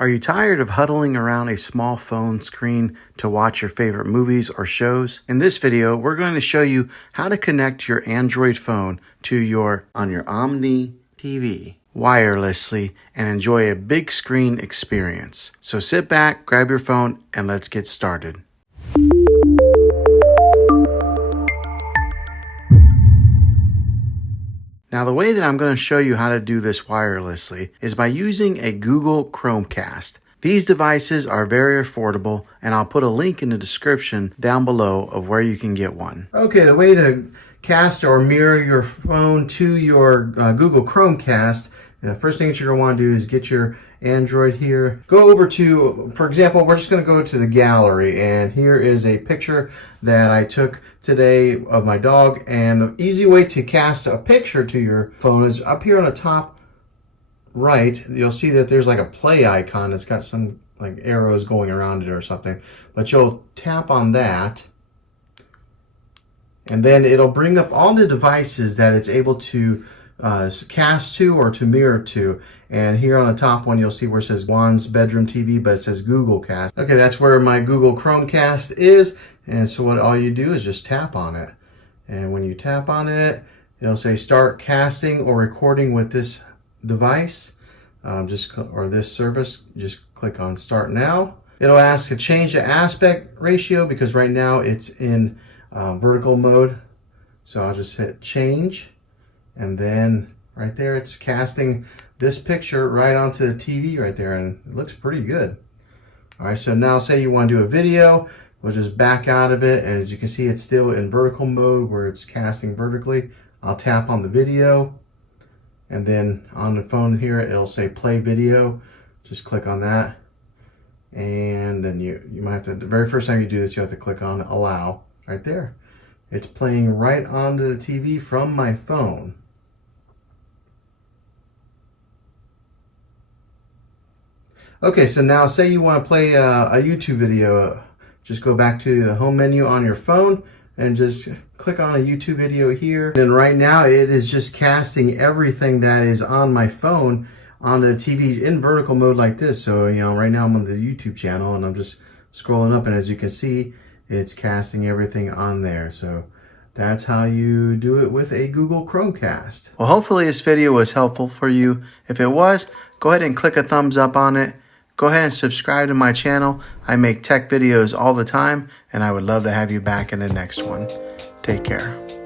Are you tired of huddling around a small phone screen to watch your favorite movies or shows? In this video, we're going to show you how to connect your Android phone to your Omni TV wirelessly and enjoy a big screen experience. So sit back, grab your phone, and let's get started. Now, the way that I'm going to show you how to do this wirelessly is by using a Google Chromecast. These devices are very affordable, and I'll put a link in the description down below of where you can get one. Okay, the way to cast or mirror your phone to your Google Chromecast, the first thing that you're going to want to do is get your Android here. Go over to, for example, we're just going to go to the gallery, and here is a picture that I took today of my dog. And the easy way to cast a picture to your phone is up here on the top right. You'll see that there's like a play icon. It's got some like arrows going around it or something, but you'll tap on that, and then it'll bring up all the devices that it's able to cast to or to mirror to. And here on the top one, you'll see where it says Juan's bedroom TV, but it says Google Cast. Okay, that's where my Google Chromecast is. And so what all you do is just tap on it. And when you tap on it, it'll say start casting or recording with this device, or this service. Just click on start now. It'll ask to change the aspect ratio because right now it's in vertical mode. So I'll just hit change. And then right there, it's casting this picture right onto the TV right there, and it looks pretty good. All right, so now say you want to do a video, we'll just back out of it, and as you can see, it's still in vertical mode where it's casting vertically. I'll tap on the video, and then on the phone here, it'll say play video. Just click on that, and then you might have to, the very first time you do this, you have to click on allow right there. It's playing right onto the TV from my phone. Okay, so now say you want to play a YouTube video. Just go back to the home menu on your phone and just click on a YouTube video here. And right now it is just casting everything that is on my phone on the TV in vertical mode like this. So, you know, right now I'm on the YouTube channel and I'm just scrolling up, and as you can see, it's casting everything on there. So that's how you do it with a Google Chromecast. Well, hopefully this video was helpful for you. If it was, go ahead and click a thumbs up on it. Go ahead and subscribe to my channel. I make tech videos all the time, and I would love to have you back in the next one. Take care.